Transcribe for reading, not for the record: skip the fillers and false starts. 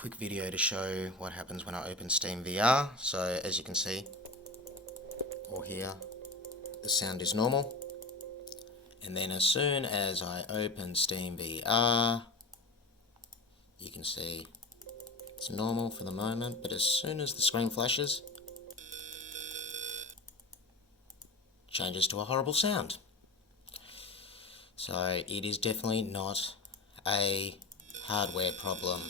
quick video to show what happens when I open Steam VR. So as you can see or hear, the sound is normal, and then as soon as I open Steam VR, you can see it's normal for the moment, but as soon as the screen flashes, it changes to a horrible sound. So it is definitely not a hardware problem.